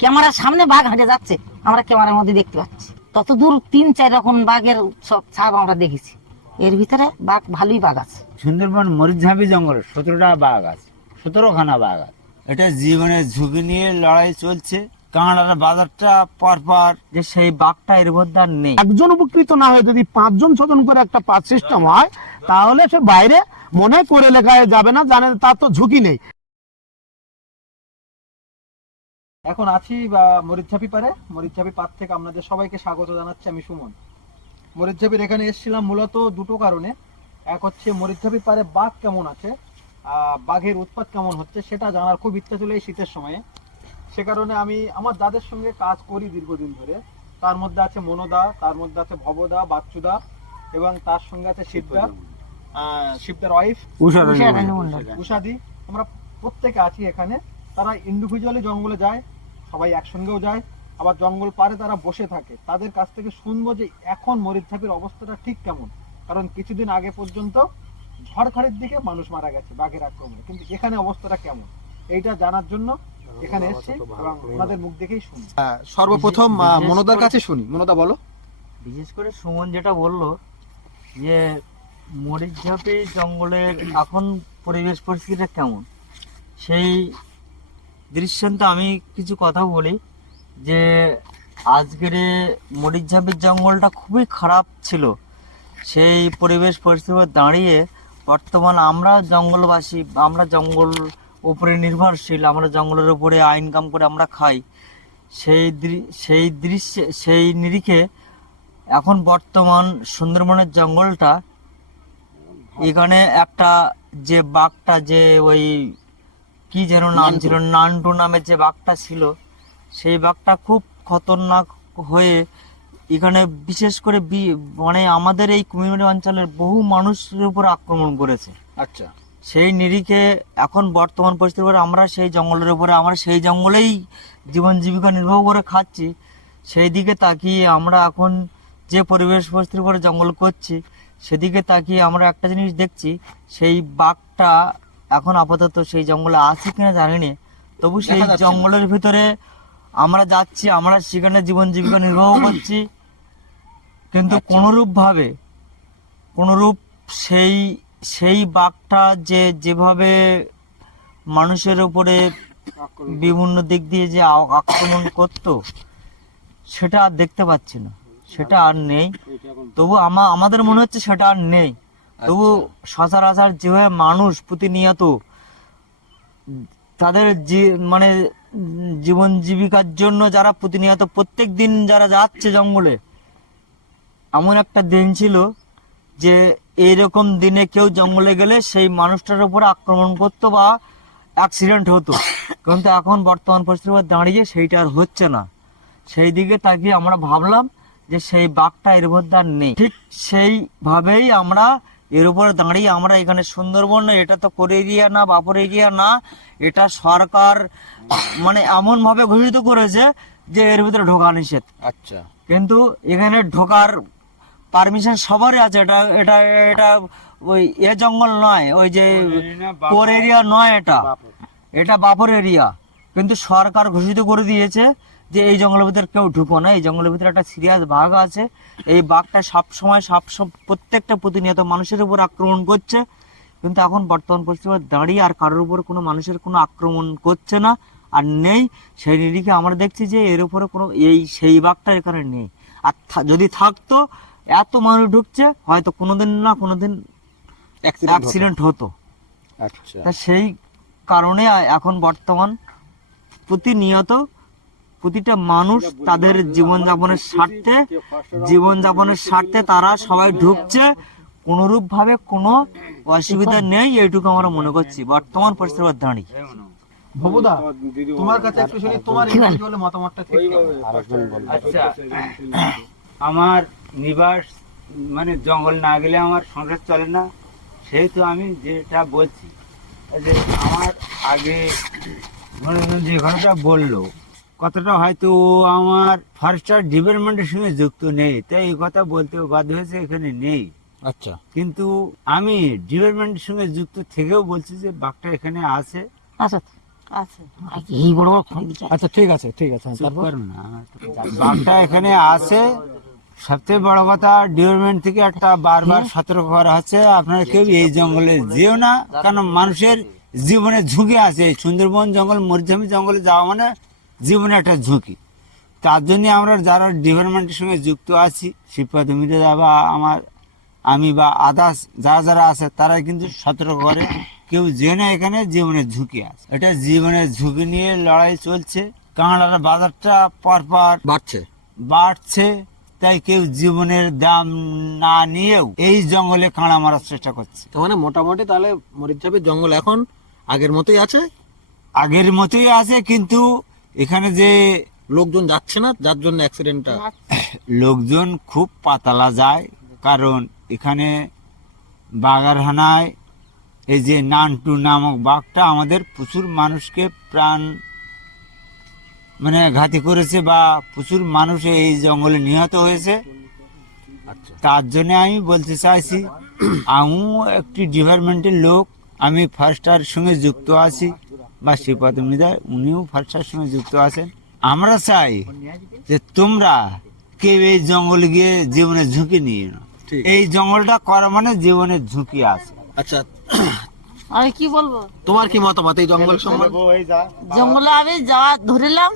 ক্যামেরার সামনে বাঘ হেঁটে যাচ্ছে আমরা ক্যামেরার মধ্যে দেখতে পাচ্ছি। তত দূর তিন চার রকম বাঘের সব ছাপ আমরা দেখেছি। এর ভিতরে বাঘ ভালোই বাঘ আছে। সুন্দরবন মরিচঝাঁপি জঙ্গলে সতেরোটা বাঘ আছে সতেরোখানা বাঘ আছে। এটা জীবনের ঝুঁকি নিয়ে লড়াই চলছে। কানাডার বাজারটা পরপর যে সেই বাঘটা এর মধ্যে আর নেই। একজন উপকৃত না হয়ে যদি পাঁচজন ছজন করে একটা পাঁচ সিস্টেম হয় তাহলে সে বাইরে মনে করে লেখায় যাবে না জানে তার তো ঝুঁকি নেই। এখন আছি বা মরিচঝাপি পারে মরিচঝাপি পার থেকে আপনাদের সবাইকে স্বাগত জানাচ্ছি আমি সুমন। মরিচঝাপির এখানে এসেছিলাম মূলত দুটো কারণে। এক হচ্ছে মরিচঝাপি পারে বাঘ কেমন আছে বাঘের উৎপাত কেমন হচ্ছে সেটা জানার খুব ইচ্ছা ছিল এই শীতের সময়ে। সে কারণে আমি আমার দাদের সঙ্গে কাজ করি দীর্ঘদিন ধরে। তার মধ্যে আছে মনোদা তার মধ্যে আছে ভবদা বাচ্চুদা এবং তার সঙ্গে আছে শিবদা আহ, শিবদার ওয়াইফ। উষাদি। আমরা প্রত্যেকে আছি এখানে। তারা ইন্ডিভিজুয়ালি জঙ্গলে যায় সবাই একসঙ্গেও যায় আবার জঙ্গল পারে তারা বসে থাকে। তাদের কাছ থেকে শুনব যে এখন মরিচঝাপির অবস্থাটা ঠিক কেমন। কারণ কিছুদিন আগে পর্যন্ত ঝড়খাড়ির দিকে মানুষ মারা গেছে বাঘের আক্রমণে। কিন্তু এখানে অবস্থাটা কেমন? এইটা জানার জন্য এখানে এসেছি এবং ওনাদের মুখ দেখেই শুনি। সর্বপ্রথম মনোদার কাছে শুনি। মনোদা বলো। বিশেষ করে সুমন যেটা বলল যে মরিচঝাপি জঙ্গলের এখন পরিবেশ পরিস্থিতিটা কেমন? সেই দৃশ্যান্তে, আমি কিছু কথা বলি। যে আজকের মরিচঝাপির জঙ্গলটা খুবই খারাপ ছিল। সেই পরিবেশ পরিস্থিতি দাঁড়িয়ে বর্তমান আমরা জঙ্গলবাসী, আমরা জঙ্গল উপরে নির্ভরশীল, আমরা জঙ্গলের উপরে ইনকাম করে আমরা খাই। সেই সেই দৃশ্যে, সেই নিরিখে এখন বর্তমান সুন্দরবনের জঙ্গলটা, এখানে একটা যে বাঘটা, যে ওই কি যেন নাম ছিল নান্টু নামের যে বাঘটা ছিল সেই বাঘটা খুব খতরনাক হয়ে এখানে বিশেষ করে মানে আমাদের এই কুমিরমারি অঞ্চলের বহু মানুষের উপর আক্রমণ করেছে। আচ্ছা। সেই নিরিখে এখন বর্তমান পরিস্থিতি করে আমরা সেই জঙ্গলের উপরে আমরা সেই জঙ্গলেই জীবন জীবিকা নির্বাহ করে খাচ্ছি। সেই দিকে তাকিয়ে আমরা এখন যে পরিবেশ পরিস্থিতির উপরে জঙ্গল করছি সেদিকে তাকিয়ে আমরা একটা জিনিস দেখছি সেই বাঘটা এখন আপাতত সেই জঙ্গলে আছে কিনা জানি না তবু সেই। জঙ্গলের ভিতরে আমরা যাচ্ছি আমরা সেখানে জীবন জীবিকা নির্বাহ করছি। কিন্তু আচ্ছা। কোনোরূপ ভাবে কোনোরূপ সেই সেই বাঘটা যে যেভাবে মানুষের উপরে বিভিন্ন দিক দিয়ে যে আক্রমণ করত সেটা আর দেখতে পাচ্ছি না। সেটা আর নেই। তবু আমা আমাদের মনে হচ্ছে সেটা আর নেই। তবু সচরাচর যেভাবে মানুষ প্রতিনিয়ত তাদের মানে জীবন জীবিকার জন্য যারা প্রতিনিয়ত প্রত্যেক দিন যারা যাচ্ছে জঙ্গলে এমন একটা দিন ছিল যে এইরকম দিনে কেউ জঙ্গলে গেলে সেই মানুষটার উপর আক্রমণ করতো বা অ্যাক্সিডেন্ট হতো। কিন্তু এখন বর্তমান পরিস্থিতির উপর দাঁড়িয়ে সেইটা আর হচ্ছে না। সেই দিকে তাকিয়ে আমরা ভাবলাম যে সেই বাঘটা এর মধ্যে আর নেই। ঠিক সেইভাবেই আমরা এর উপরে দাঁড়িয়ে আমরা এখানে সুন্দরবন এটা তো করে এরিয়া না বাপর এরিয়া না এটা সরকার মানে এমন ভাবে ঘোষিত করেছে যে এর ভিতরে ঢোকা নিষেধ। আচ্ছা। কিন্তু এখানে ঢোকার পারমিশন সবারই আছে এটা এটা এটা ওই এ জঙ্গল নয় ওই যে কোর এরিয়া নয় এটা। এটা বাপর এরিয়া। কিন্তু সরকার ঘোষিত করে দিয়েছে যে এই জঙ্গলের ভিতরে কেউ ঢুকো না এই জঙ্গলের ভিতরে একটা সিরিয়াস বাঘ আছে। এই বাঘটা সব সময় সব সব- প্রত্যেকটা প্রতিনিয়ত মানুষের উপর আক্রমণ করছে। কিন্তু এখন বর্তমান পরিস্থিতি দাঁড়িয়ে আর কারোর উপর কোনো মানুষের কোনো আক্রমণ করছে না আর নেই। সেই নিরিখে আমরা দেখছি যে এর উপরে কোনো এই সেই বাঘটা এখানে নেই। আর যদি থাকতো এত মানুষ ঢুকছে হয়তো কোনোদিন না কোনোদিন অ্যাক্সিডেন্ট হতো। আচ্ছা। সেই কারণে এখন বর্তমান প্রতিনিয়ত প্রতিটা মানুষ তাদের জীবনযাপনের স্বার্থে জীবনযাপনের স্বার্থে তারা সবাই ঢুকছে। কোনোরূপ ভাবে কোনো অসুবিধা নেই এইটুকু আমরা মনে করছি। বর্তমান পরিস্থিতির দাঁড়িয়ে ভবদা তোমার কাছে একটু শুনি তোমার মতামতটা ঠিক আচ্ছা আমার নিবাস মানে জঙ্গল না গেলে আমার সংসার চলে না। সেহেতু আমি যেটা বলছি যে আমার আগে যে কথাটা বলল কথাটা হয়তো ও আমার ফরেস্টার ডিপার্টমেন্টের সঙ্গে যুক্ত নেই তাই এই কথা বলতে বাধ্য হয়েছে এখানে নেই। আচ্ছা। কিন্তু আমি ডিপার্টমেন্টের সঙ্গে যুক্ত থেকেও বলছি যে বাঘটা এখানে আছে। আচ্ছা আছে। এই বড় বড় খড়ি দিকে আচ্ছা ঠিক আছে ঠিক আছে হ্যাঁ, তারপর? না, বাঘটা এখানে আছে। সবথেকে বড় কথা ডিপার্টমেন্ট থেকে একটা বারবার সতর্ক করা হচ্ছে। আপনারা কেউ এই জঙ্গলে যেও না কারণ মানুষের জীবনে ঝুঁকি আছে। এই সুন্দরবন জঙ্গল মরিধামি জঙ্গলে যাওয়া মানে জীবনে একটা ঝুঁকি। তার জন্য আমরা যারা ডিপার্টমেন্টের সঙ্গে যুক্ত আছি শিবপাত মিডিয়া বা আমার আমি বা আদার্স যারা যারা আছে তারা কিন্তু সতর্ক করে কেউ যে না এখানে জীবনের ঝুঁকি আছে। এটা জীবনের ঝুঁকি নিয়ে লড়াই চলছে। কাঁড়ার বাজারটা পরপর বাড়ছে। বাড়ছে তাই কেউ জীবনের দাম না নিয়েও এই জঙ্গলে কাঁড়া মারার চেষ্টা করছে। তার মানে মোটামুটি তাহলে মরিচঝাপির জঙ্গল এখন আগের মতোই আছে? আগের মতোই আছে কিন্তু এখানে যে লোকজন যাচ্ছে না যার জন্য অ্যাক্সিডেন্টটা লোকজন খুব পাতালা যায় কারণ এখানে বাগারহানায় এই যে নানটু নামক বাঘটা আমাদের প্রচুর মানুষকে প্রাণ মানে ঘাতি করেছে বা প্রচুর মানুষ এই জঙ্গলে নিহত হয়েছে। আচ্ছা। তার জন্য আমি বলতে চাইছি আমিও একটি ডিপার্টমেন্টের লোক আমি ফার্স্টার সঙ্গে যুক্ত আছি। বা শ্রীপদ মৃদয় উনিও ফার্স্টার সঙ্গে যুক্ত আছেন। আমরা চাই যে তোমরা কেউ এই জঙ্গলে গিয়ে জীবনের ঝুঁকি নিয়ে নাও। এই জঙ্গলটা করা মানে জীবনের ঝুঁকি আছে। আচ্ছা। আমি কি বলব? তোমার কি মতামত এই জঙ্গল সম্বন্ধে? জঙ্গলে আমি যাওয়া ধরিলাম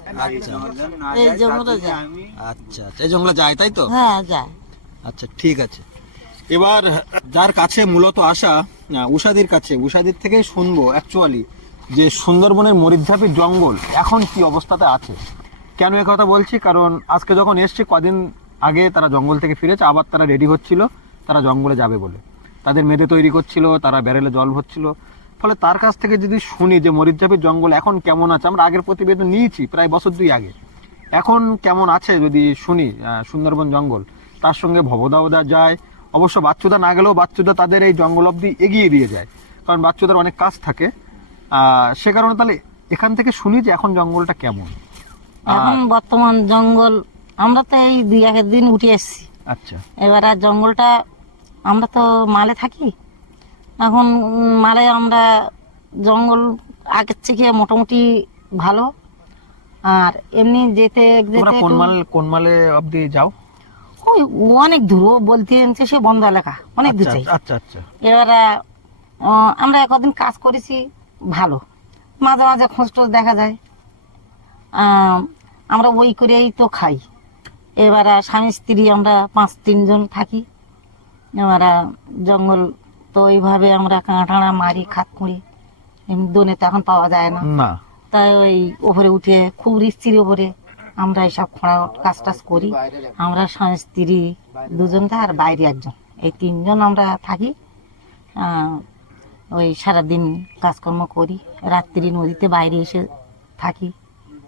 এই জঙ্গলে যায় আচ্ছা আচ্ছা। এই জঙ্গলে যায় তাই তো? হ্যাঁ যায়। আচ্ছা ঠিক আছে। এবার যার কাছে মূলত আসা উষাদির কাছে উষাদির থেকে শুনব অ্যাকচুয়ালি যে সুন্দরবনের মরিচঝাপির জঙ্গল এখন কি অবস্থাতে আছে? কেন কথা বলছি? কারণ আজকে যখন এসছে, কদিন আগে তারা জঙ্গল থেকে ফিরেছে, আবার তারা রেডি হচ্ছিল, তারা জঙ্গলে যাবে বলে। তাদের মেদে তৈরি করছিল, তারা ব্যারেলে জল ভরছিল। ফলে তার কাছ থেকে যদি শুনি যে মরিচঝাপির জঙ্গল এখন কেমন আছে, আমরা আগের প্রতিবেদন নিয়েছি প্রায় বছর দুই আগে। এখন কেমন আছে যদি শুনি সুন্দরবন জঙ্গল? তার সঙ্গে ভবদাওদা যায়। অবশ্য বাচ্চুদা না গেলেও বাচ্চুদা তাদের এই জঙ্গল অবধি এগিয়ে দিয়ে যায়। কারণ বাচ্চুদার অনেক কাজ থাকে। সে কারণে তাহলে এখান থেকে শুনি যে এখন জঙ্গলটা কেমন। এখন বর্তমান জঙ্গল আমরা তো এই দুই একের দিন উঠে এসেছি। আচ্ছা। এবার আর জঙ্গলটা আমরা তো মালে থাকি। এখন মালে আমরা জঙ্গল আগের থেকে মোটামুটি ভালো। আর এমনি যেতে কোন মাল কোন মালে অবধি যাও? ওই অনেক দূর বলতে আনছে সে বন্ধ এলাকা অনেক দূর আচ্ছা আচ্ছা আচ্ছা। এবারে আমরা একদিন কাজ করেছি ভালো। মাঝে মাঝে খোঁজ টোজ দেখা যায়। আমরা ওই করেই তো খাই। এবারে স্বামী স্ত্রী আমরা পাঁচ তিনজন থাকি। এবারে জঙ্গল তো ওইভাবে আমরা কাঁটাড়া মারি খাত কুড়ি এমনি দোনে তো এখন পাওয়া যায় না। তাই ওই ওপরে উঠে খুব রিস্তির ওপরে আমরা এইসব খোঁড়া কাজ টাজ করি। আমরা স্বামী স্ত্রী দুজন আর বাইরে একজন। এই তিনজন আমরা থাকি। ওই সারাদিন কাজকর্ম করি রাত্রি নদীতে বাইরে এসে থাকি।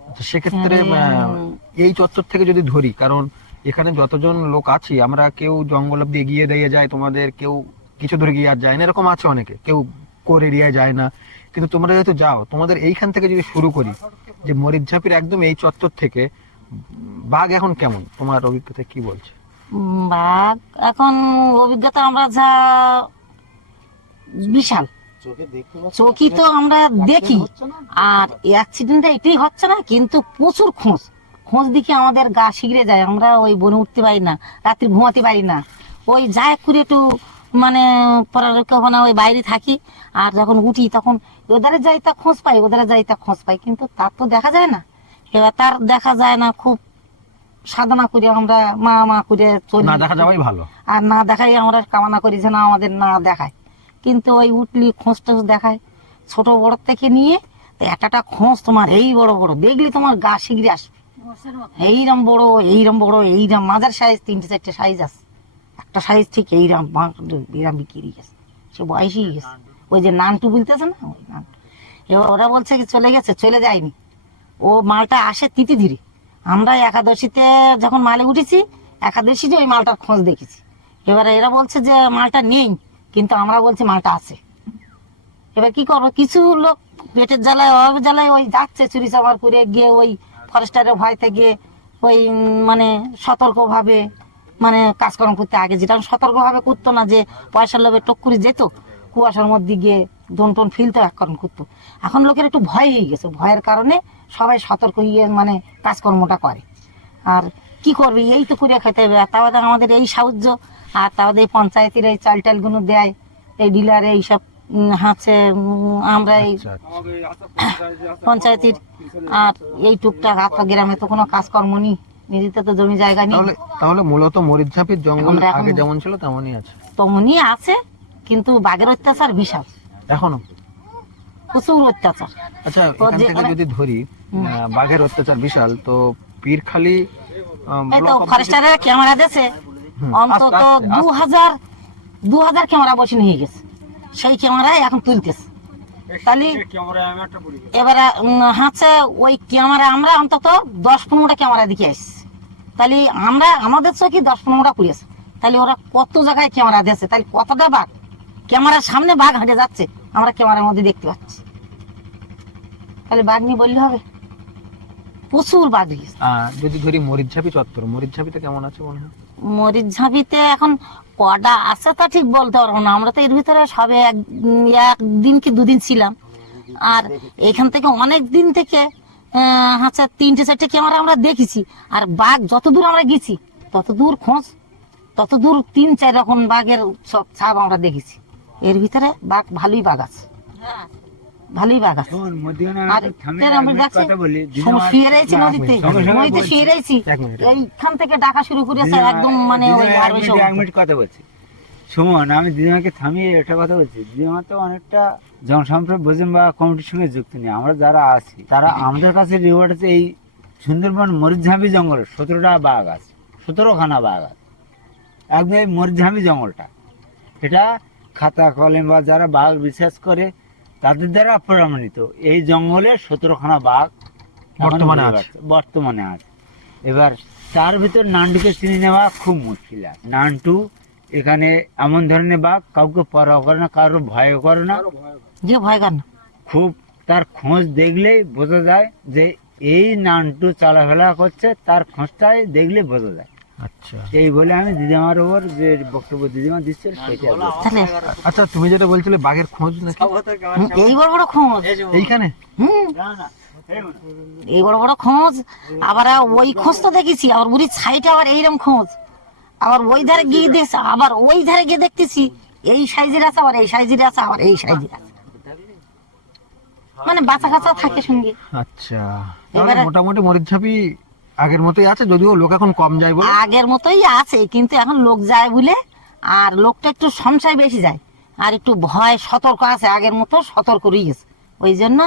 আচ্ছা, সেক্ষেত্রে এই চত্বর থেকে যদি ধরি কারণ এখানে যতজন লোক আছি আমরা কেউ জঙ্গল অব্দি এগিয়ে দিয়ে যায় তোমাদের কেউ কিছু ধরে গিয়ে আর যায় না এরকম আছে অনেকে। কেউ কোর এরিয়ায় যায় না। কিন্তু তোমরা যেহেতু যাও তোমাদের এইখান থেকে যদি শুরু করি যে মরিচঝাপির একদম এই চত্বর থেকে বাঘ এখন কেমন? তোমার অভিজ্ঞতা কি বলছে? বাঘ এখন অভিজ্ঞতা আমরা যা বিশাল। চোখি তো আমরা দেখি। আর অ্যাক্সিডেন্টটা এটাই হচ্ছে না কিন্তু প্রচুর খোঁজ। খোঁজ দিকে আমাদের গা শিগড়ে যায়। আমরা ওই বনে উঠতে পারি না রাত্রি ঘুমাতে পারি না। ওই যায় করে একটু মানে পড়ালেখাখানা ওই বাইরে থাকি। আর যখন উঠি তখন ওধারে যাই তা খোঁজ পাই ওধারে যাই তা খোঁজ পাই। কিন্তু তার তো দেখা যায় না। এবার তার দেখা যায় না খুব সাধনা করে আমরা মা মা করে চলি। না দেখা যাওয়াই ভালো। আর না দেখাই আমরা কামনা করি যে না আমাদের না দেখায়। কিন্তু ওই উঠলি খোঁজ টোঁজ দেখায়। ছোট বড় থেকে নিয়ে তো একটা খোঁজ তোমার এই বড় বড়। দেখলি তোমার গা শিগড়ি আসবে। এইরম বড় এইরম বড় এইরম মাঝার সাইজ তিনটে চারটে সাইজ আছে। একটা সাইজ ঠিক এইরম এরম বিক্রি গেছে। সে বয়সই গেছে। ওই যে নানটু বলতেছে না ওই নানটু। এবার ওরা বলছে কি চলে গেছে চলে যায়নি। ও মালটা আসে তিতি ধীরে। আমরা একাদশীতে যখন মালে উঠেছি একাদশীতে ওই মালটার খোঁজ দেখেছি। এবারে এরা বলছে যে মালটা নেই। কিন্তু আমরা বলছি, মালটা আছে। এবার কি করব? কিছু লোক পেটের জ্বালায়, অভাবের জ্বালায় ওই যাচ্ছে চুরি চামার করে, গিয়ে ওই ফরেস্টারের ভয় থেকে ওই মানে সতর্কভাবে মানে কাজকর্ম করতে আগে যেটা। সতর্কভাবে করতো না যে পয়সার লোভে টক করে যেত, কুয়াশার মধ্যে গিয়ে দন টন ফিলতো এখন করতো। এখন লোকের একটু ভয় হয়ে গেছে। ভয়ের কারণে সবাই সতর্ক হয়ে মানে কাজকর্মটা করে। আর কি করবে? এই তো করে খেতে হবে। তাও আমাদের এই সাহায্য আর এই পঞ্চায়েতের এই চাল টালগুলো দেয় এই ডিলারে এইসব হচ্ছে আমরা এই আচ্ছা, পঞ্চায়েতের আর এই টুকটাক আপনার গ্রামে তো কোনো কাজকর্ম নেই নিজেদের তো জমি জায়গা নেই। তাহলে তাহলে মূলত মরিচঝাপির জঙ্গল আগে যেমন ছিল তেমনই আছে। তেমনি আছে কিন্তু বাঘের অত্যাচার বিশাল। এখনও? প্রচুর অত্যাচার। আচ্ছা এখান থেকে যদি ধরি বাঘের অত্যাচার বিশাল তো পীরখালি এই তো ফরেস্টারের ক্যামেরা দেশে অন্তত দু হাজার দু হাজার ক্যামেরা বসে নিয়ে গেছে। সেই ক্যামেরায় এখন তুলতেছে। তাহলে এবারে উম, ওই ক্যামেরা আমরা অন্তত দশ পনেরোটা ক্যামেরা দিকে আসছি। তাহলে আমরা আমাদের চোখে দশ পনেরোটা পুড়েছে তাহলে ওরা কত জায়গায় ক্যামেরা দিয়েছে? তাহলে কতটা বাঘ? ক্যামেরার সামনে বাঘ হেঁটে যাচ্ছে আমরা ক্যামেরার মধ্যে দেখতে পাচ্ছি। তাহলে বাঘ নিয়ে বললে হবে। প্রচুর আহ, যদি ধরি মরিচঝাপি চত্বর মরিচঝাপিতে কেমন আছে মনে হয়? মরিচ ঝাঁপিতে এখন কটা আছে তা ঠিক বলতে পারব না। আমরা তো এর ভিতরে সবে এক একদিন কি দুদিন ছিলাম। আর এখান থেকে অনেক দিন থেকে আহ, হচ্ছে তিনটে চারটে ক্যামেরা আমরা দেখেছি। আর বাঘ যত দূর আমরা গেছি তত দূর খোঁজ তত দূর তিন চার রকম বাঘের সব ছাপ আমরা দেখেছি। এর ভিতরে বাঘ ভালোই বাঘ আছে। ভালোই বাঘ আছে শুয়ে রয়েছি নদীতে নদীতে শুয়ে রয়েছি। এইখান থেকে ডাকা শুরু করেছে একদম মানে ওই আর মিনিট- কথা বলছি। সুমন আমি দিদিমাকে থামিয়ে একটা কথা বলছি। দিদিমা তো অনেকটা বোঝেন বা কমিটির সঙ্গে যুক্ত নেই। আমরা যারা আছি তারা আমাদের কাছে রিওয়ার্ড আছে এই সুন্দরবন মরিচঝাঁপি জঙ্গল সতেরোটা বাঘ আছে সতেরোখানা বাঘ আছে। একদম এই মরিচঝাঁপি জঙ্গলটা। এটা খাতা কলম বা যারা বাঘ বিশ্বাস করে তাদের দ্বারা প্রমাণিত এই জঙ্গলে সতেরোখানা বাঘ বর্তমানে আছে। বর্তমানে আছে। এবার তার ভিতর নান্টুকে চিনে নেওয়া খুব মুশকিল আছে। নান্টু এখানে এমন ধরনের বাঘ কাউকে পরোয়া করে না কারোর ভয় করে না। যে ভয় কার না। খুব তার খোঁজ দেখলেই বোঝা যায় যে এই নান্টু চলাফেরা করছে তার খোঁজটাই দেখলে বোঝা যায়। আচ্ছা। এই বলে আমি দিদিমার ওপর যে বক্তব্য দিদিমা দিচ্ছে সেটা আচ্ছা তুমি যেটা বলছিলে বাঘের খোঁজ নাকি? এই বড় বড় খোঁজ। এইখানে? হুম। এই বড় বড় খোঁজ। আবার ওই খোঁজ তো দেখেছি আবার বুড়ির সাইডে আবার এইরকম খোঁজ। আবার ওই ধারে গিয়ে দেখছি আবার ওই ধারে গিয়ে দেখতেছি এই সাইজের আছে আবার এই সাইজের আছে আবার এই সাইজের আছে। মানে বাচ্চা কাচ্চা থাকে সঙ্গে। আচ্ছা। মোটামুটি মরিচঝাপি আগের মতোই আছে? যদিও লোক এখন কম যায় বলে। আগের মতোই আছে কিন্তু এখন লোক যায় বলে আর লোকটা একটু সংশয় বেশি যায়। আর একটু ভয় সতর্ক আছে আগের মতো সতর্ক রয়ে গেছে। ওই জন্য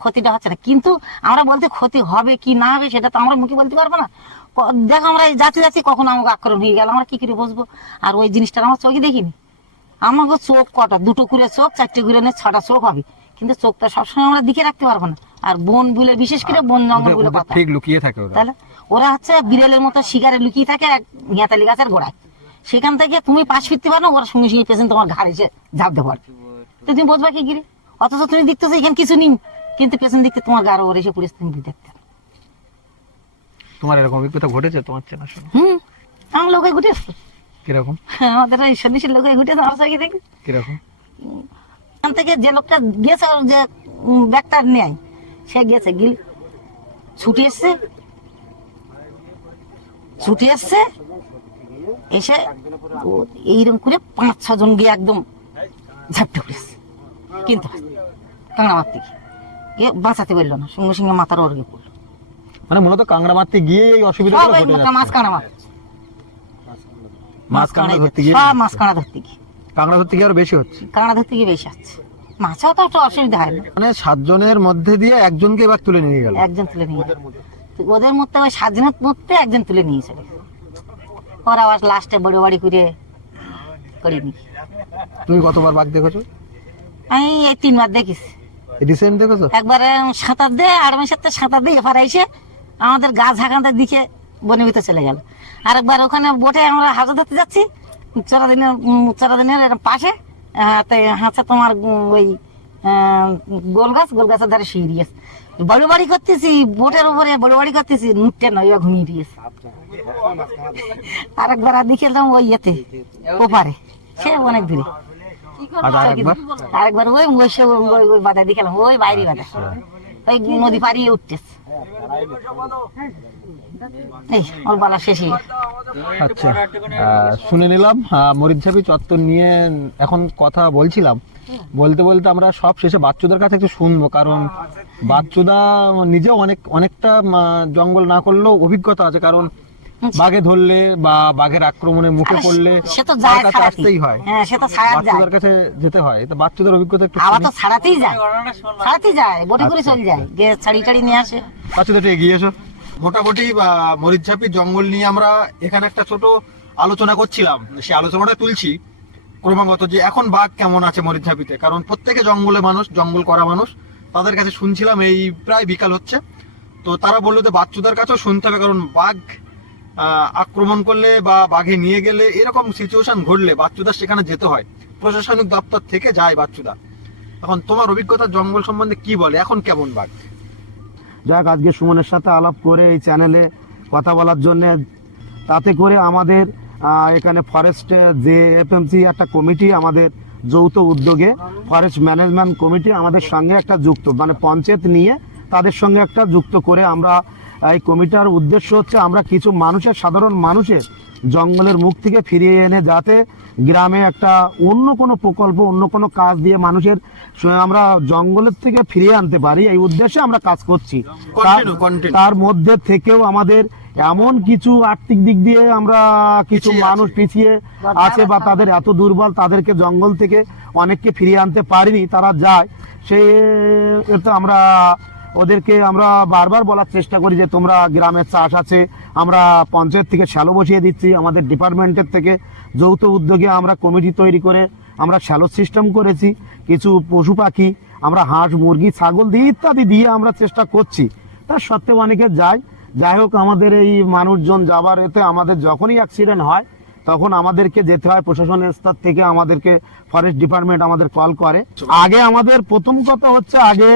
ক্ষতিটা হচ্ছে না। কিন্তু আমরা বলতে ক্ষতি হবে কি না হবে সেটা তো আমরা মুখে বলতে পারব না। দেখো আমরা এই যাচ্ছি কখন আমাকে আক্রমণ হয়ে গেল আমরা কি করে বসবো? আর ওই জিনিসটা আমার চোখে দেখিনি। আমাকে চোখ কটা? দুটো করে চোখ চারটে করে নিয়ে ছটা চোখ হবে। কিন্তু চোখটা সবসময় আমরা দিকে রাখতে পারব না। আর বন বলে বিশেষ করে বন জঙ্গল বলে কথা। ঠিক লুকিয়ে থাকে তাহলে ওরা হচ্ছে বিড়ালের মতো শিকারে লুকিয়ে থাকে এক হিয়াতালি গাছের গোড়ায়। সেখান থেকে তুমি পাশ ফিরতে পারো ওরা সঙ্গে সঙ্গে পেছন তোমার ঘাড়ে এসে ঝাপতে পারে তো তুমি বুঝবা কি গিরে? অথচ তুমি দেখতেছো এখানে কিছু নেই। কিন্তু পেছন দিকতে তোমার গাড়ো ওর এসে পড়েছে তুমি দেখতে। তোমার এরকম অভিজ্ঞতা ঘটেছে তোমার চেনাশোনা? হুম আমার লোকে। কীরকম? আমাদের ওই সন্ন্যাসীর লোকে ঘুটে আমার সঙ্গে দেখি কীরকম? এখান থেকে যে লোকটা গেছে যে ব্যাগটা নেয় সে গেছে। গিল ছুটে এসছে ছুটে এসছে এসে এইরকম করে পাঁচ ছজন গিয়ে একদম ঝাপটে পড়েছে কিন্তু কাঁকড়া মারতে গিয়ে। বাঁচাতে পারল না। সঙ্গে সঙ্গে মাথার ওর গিয়ে পড়ল। মানে মূলত কাংড়া মারতে গিয়ে এই অসুবিধা মাছ কাঁকড়া মাছ কাঁকড়া ধরতে গিয়ে মাছ কাঁকড়া ধরতে গিয়ে। কাংড়া ধরতে গিয়ে আরও বেশি হচ্ছে। কাঁকড়া ধরতে গিয়ে বেশি আসছে। মাছেও তো একটু অসুবিধা হয় না। মানে সাতজনের মধ্যে দিয়ে একজনকে এবার তুলে নিয়ে গেল। একজন তুলে নিয়ে গেল। ওদের মধ্যে ওই স্বাধীনত মধ্যে একজন তুলে নিয়ে চলে ওরা আবার লাস্টে বড় বাড়ি করে করিনি তুমি কতবার বাঘ দেখেছ? আমি এই তিনবার দেখিস রিসেন্ট দেখেছ? একবার সাঁতার দে আর আমি সাথে সাঁতার দিয়ে এবার এসে আমাদের গা ঝাঁকানটার দিকে বনে ভিতরে চলে গেল। আরেকবার ওখানে বোটে আমরা হাজা ধরতে যাচ্ছি। চড়া দিনের চড়া দিনের পাশে আহ, তাই হাঁচা তোমার ওই গোল গাছ গোল গাছের ধারে শুয়ে দিয়েছে বড় বাড়ি করতেছি বোটের উপরে বড় বাড়ি করতেছি মুখটা নয় ঘুমিয়ে দিয়েছে। আরেকবার আর দিকে এলাম ওই ইয়েতে ওপারে। সে অনেক দূরে। আচ্ছা আরেকবার? আরেকবার ওই ওই ওই বাধা দিয়ে খেলাম ওই বাইরে বাধা ওই নদী পাড়িয়ে উঠতেছে। এই ওর বালা শেষ আচ্ছা শুনে নিলাম আহ, মরিচঝাপি চত্বর নিয়ে এখন কথা বলছিলাম। বলতে বলতে আমরা সব শেষে বাচ্চাদের কাছে একটু শুনব কারণ বাচ্চুদা নিজে অনেক অনেকটা জঙ্গল না করলেও অভিজ্ঞতা আছে কারণ বাঘে ধরলে বা বাঘের আক্রমণে মুখে পড়লে সে তো যায় কাছে আসতেই হয়। হ্যাঁ সে তো ছাড়াতে যায়। বাচ্চুদের কাছে যেতে হয়। বাচ্চুদের অভিজ্ঞতা একটু তো ছাড়াতেই যায়। ছাড়াতেই যায় বটি করে চলে যায়। গিয়ে ছাড়ি টাড়ি নিয়ে আসে। বাচ্চুদের একটু এগিয়ে এসো। মোটামুটি মরিচঝাপি জঙ্গল নিয়ে আমরা এখানে একটা ছোট আলোচনা করছিলাম। সেই আলোচনাটা তুলছি ক্রমাগত যে এখন বাঘ কেমন আছে মরিচঝাপিতে? কারণ প্রত্যেকে জঙ্গলে মানুষ জঙ্গল করা মানুষ। তাদের কাছে শুনছিলাম, এই প্রায় বিকাল হচ্ছে। তো তারা বলল যে বাচ্চুদের কাছেও শুনতে হবে, কারণ বাঘ আক্রমণ করলে বা বাঘে নিয়ে গেলে এরকম সিচুয়েশন ঘটলে বাচ্চুদার সেখানে যেতে হয়। প্রশাসনিক দপ্তর থেকে যায় বাচ্চুদা এখন তোমার অভিজ্ঞতা জঙ্গল সম্বন্ধে কি বলে? এখন কেমন বাঘ? যাক, আজকে সুমনের সাথে আলাপ করে এই চ্যানেলে কথা বলার জন্য, তাতে করে আমাদের এখানে ফরেস্টে যে এফএমসি একটা কমিটি আমাদের যৌথ উদ্যোগে ফরেস্ট ম্যানেজমেন্ট কমিটি আমাদের সঙ্গে একটা যুক্ত মানে পঞ্চায়েত নিয়ে তাদের সঙ্গে একটা যুক্ত করে আমরা এই কমিটার উদ্দেশ্য হচ্ছে আমরা কিছু মানুষের সাধারণ মানুষের জঙ্গলের মুখ থেকে ফিরিয়ে এনে যাতে গ্রামে একটা অন্য কোনো প্রকল্প অন্য কোনো কাজ দিয়ে মানুষের আমরা জঙ্গলের থেকে ফিরিয়ে আনতে পারি। এই উদ্দেশ্যে আমরা কাজ করছি। তার- মধ্যে থেকেও আমাদের এমন কিছু আর্থিক দিক দিয়ে আমরা কিছু মানুষ পিছিয়ে আছে বা তাদের এত দুর্বল তাদেরকে জঙ্গল থেকে অনেককে ফিরিয়ে আনতে পারিনি তারা যায়। সে এতে আমরা ওদেরকে আমরা বারবার বলার চেষ্টা করি যে তোমরা গ্রামের চাষ আছে আমরা পঞ্চায়েত থেকে শ্যালো বসিয়ে দিচ্ছি আমাদের ডিপার্টমেন্টের থেকে যৌথ উদ্যোগে আমরা কমিটি তৈরি করে আমরা শ্যালো সিস্টেম করেছি কিছু পশু পাখি আমরা হাঁস মুরগি ছাগল দিয়ে ইত্যাদি দিয়ে আমরা চেষ্টা করছি। তার সত্ত্বেও অনেকে যায় যাই হোক, আমাদের এই মানুষজন যাবার এতে আমাদের যখনই অ্যাক্সিডেন্ট হয়, তখন আমাদেরকে যেতে হয় প্রশাসনের স্তর থেকে, আমাদেরকে ফরেস্ট ডিপার্টমেন্ট আমাদের কল করে। আগে আমাদের প্রথম কথা হচ্ছে আগে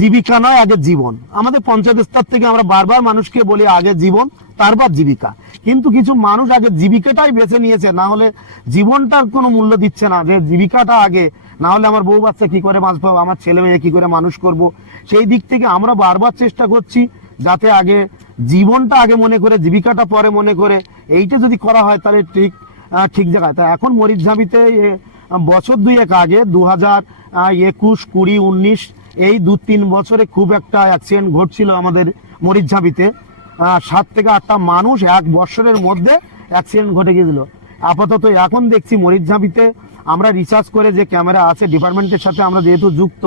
জীবিকা নয়, আগে জীবন। আমাদের পঞ্চায়েত স্তর থেকে আমরা বারবার মানুষকে বলি আগে জীবন, তারপর জীবিকা। কিন্তু কিছু মানুষ আগে জীবিকাটাই বেছে নিয়েছে, না হলে জীবনটার কোনো মূল্য দিচ্ছে না। যে জীবিকাটা আগে, না হলে আমার বউ বাচ্চা কি করে বাঁচবো, আমার ছেলে মেয়ে কি করে মানুষ করব, সেই দিক থেকে আমরা বারবার চেষ্টা করছি যাতে আগে জীবনটা আগে মনে করে জীবিকাটা পরে মনে করে এইটা যদি করা হয় তাহলে ঠিক ঠিক জায়গায়। তা এখন মরিচঝামিতে বছর দুয়েক আগে দু হাজার একুশ কুড়ি উনিশ এই দু তিন বছরে খুব একটা অ্যাক্সিডেন্ট ঘটছিল আমাদের মরিচঝামিতে আহ, সাত থেকে আটটা মানুষ এক বছরের মধ্যে অ্যাক্সিডেন্ট ঘটে গিয়েছিল। আপাতত এখন দেখছি মরিচঝামিতে আমরা রিসার্চ করে যে ক্যামেরা আছে ডিপার্টমেন্টের সাথে আমরা যেহেতু যুক্ত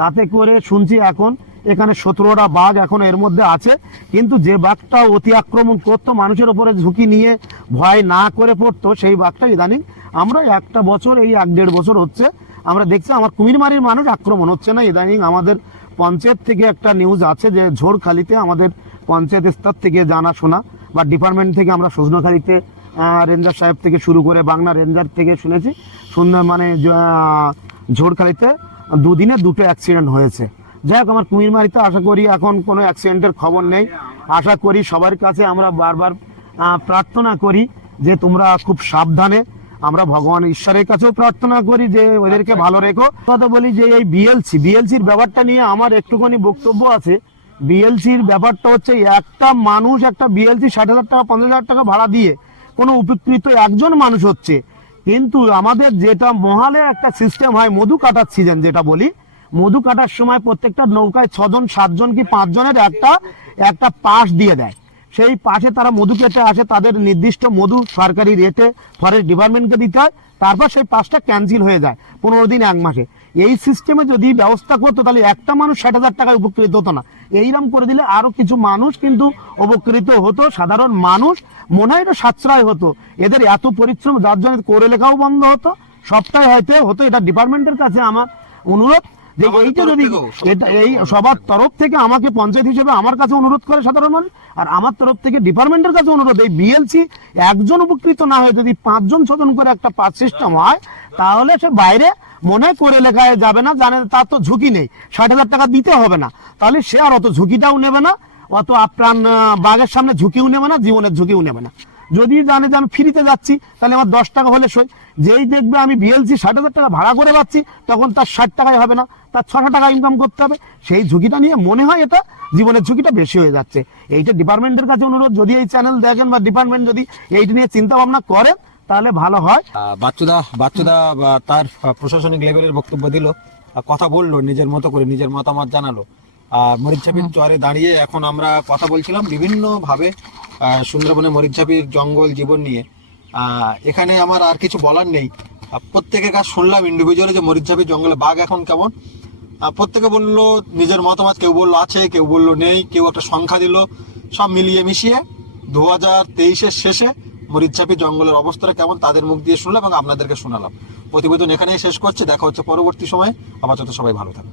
তাতে করে শুনছি এখন এখানে সতেরোটা বাঘ এখন এর মধ্যে আছে। কিন্তু যে বাঘটা অতি আক্রমণ করতো, মানুষের উপরে ঝুঁকি নিয়ে ভয় না করে পড়তো, সেই বাঘটা ইদানিং আমরা একটা বছর, এই এক দেড় বছর হচ্ছে, আমরা দেখছি আমার কুমিরমারির মানুষ আক্রমণ হচ্ছে না। ইদানিং আমাদের পঞ্চায়েত থেকে একটা নিউজ আছে যে ঝোড়খালিতে আমাদের পঞ্চায়েত স্তর থেকে জানা শোনা বা ডিপার্টমেন্ট থেকে আমরা সজনখালিতে রেঞ্জার সাহেব থেকে শুরু করে বাংলা রেঞ্জার থেকে শুনেছি। সুন্দর মানে ঝোড়খালিতে দুদিনে দুটো অ্যাক্সিডেন্ট হয়েছে। যাই হোক আমার কুমিরমারিতে আশা করি এখন কোনো অ্যাক্সিডেন্টের খবর নেই। আশা করি সবার কাছে আমরা বারবার প্রার্থনা করি যে তোমরা খুব সাবধানে আমরা ভগবান ঈশ্বরের কাছেও প্রার্থনা করি যে ওদেরকে ভালো রেখো। কথা বলি যে এই বিএলসি বিএলসির ব্যাপারটা নিয়ে আমার একটুখানি বক্তব্য আছে। বিএলসির ব্যাপারটা হচ্ছে একটা মানুষ একটা বিএলসি ষাট হাজার টাকা পঞ্চাশ হাজার টাকা ভাড়া দিয়ে কোনো উপকৃত একজন মানুষ হচ্ছে। কিন্তু আমাদের যেটা মহালে একটা সিস্টেম হয় মধু কাটার সিজন যেটা বলি মধু কাটার সময় প্রত্যেকটা নৌকায় ছজন, সাতজন কি পাঁচজনের একটা একটা পাস দিয়ে দেয়। সেই পাশে তারা মধু কেটে আসে, তাদের নির্দিষ্ট মধু সরকারি রেটে ফরেস্ট ডিপার্টমেন্টকে দিতে হয়, তারপর সেই পাশটা ক্যান্সেল হয়ে যায় পনেরো দিন, এক মাসে। এই সিস্টেমে যদি ব্যবস্থা করতো, তাহলে একটা মানুষ ষাট হাজার টাকায় উপকৃত হতো না। এইরকম করে দিলে আরও কিছু মানুষ কিন্তু উপকৃত হতো, সাধারণ মানুষ। মনে হয় সাশ্রয় হতো। এদের এত পরিশ্রম, যার জন্য করে লেখাও বন্ধ হতো। সবটাই হয়তো, হতো এটা ডিপার্টমেন্টের কাছে আমার অনুরোধ। যে যদি এই সবার তরফ থেকে আমাকে পঞ্চায়েত হিসেবে আমার কাছে অনুরোধ করে সাধারণ মানুষ আর আমার তরফ থেকে ডিপার্টমেন্টের কাছে অনুরোধ এই বিএলসি একজন উপকৃত না হয়ে যদি পাঁচজন ছজন করে একটা পাস সিস্টেম হয় তাহলে সে বাইরে মনে করে লেখায় যাবে না জানে তার তো ঝুঁকি নেই। ষাট হাজার টাকা দিতে হবে না। তাহলে সে আর অত ঝুঁকিটাও নেবে না অত আপ্রাণ বাঘের সামনে ঝুঁকিও নেবে না জীবনের ঝুঁকিও নেবে না। যদি জানে যে আমি ফ্রিতে যাচ্ছি তাহলে আমার দশ টাকা হলে সই। যেই দেখবে আমি বিএলসি ষাট হাজার টাকা ভাড়া করে পাচ্ছি তখন তার ষাট টাকায় হবে না। তার ছশো টাকা ইনকাম করতে হবে। সেই ঝুঁকিটা নিয়ে মনে হয় এটা জীবনের ঝুঁকিটা বেশি হয়ে যাচ্ছে। এইটা ডিপার্টমেন্টের কাছে অনুরোধ যদি এই চ্যানেল দেখেন বা ডিপার্টমেন্ট যদি এইটা নিয়ে চিন্তা ভাবনা করেন তাহলে ভালো হয়। বাচ্চুদা বাচ্চুদা তার প্রশাসনিক লেভেলের বক্তব্য দিল কথা বলল নিজের মতো করে নিজের মতামত জানালো। আর মরিচঝাপির চরে দাঁড়িয়ে এখন আমরা কথা বলছিলাম বিভিন্নভাবে সুন্দরবনে মরিচঝাপির জঙ্গল জীবন নিয়ে। এখানে আমার আর কিছু বলার নেই। প্রত্যেকের কাছে শুনলাম ইন্ডিভিজুয়ালি যে মরিচঝাপির জঙ্গলে বাঘ এখন কেমন। প্রত্যেকে বলল, নিজের মতামত, কেউ বলল আছে, কেউ বলল নেই, কেউ একটা সংখ্যা দিল। সব মিলিয়ে মিশিয়ে দু হাজার তেইশের শেষে মরিচঝাপি জঙ্গলের অবস্থাটা কেমন তাদের মুখ দিয়ে শুনলাম এবং আপনাদেরকে শোনালাম। প্রতিবেদন এখানেই শেষ করছি। দেখা হচ্ছে পরবর্তী সময়ে। আপাতত সবাই ভালো থাকবে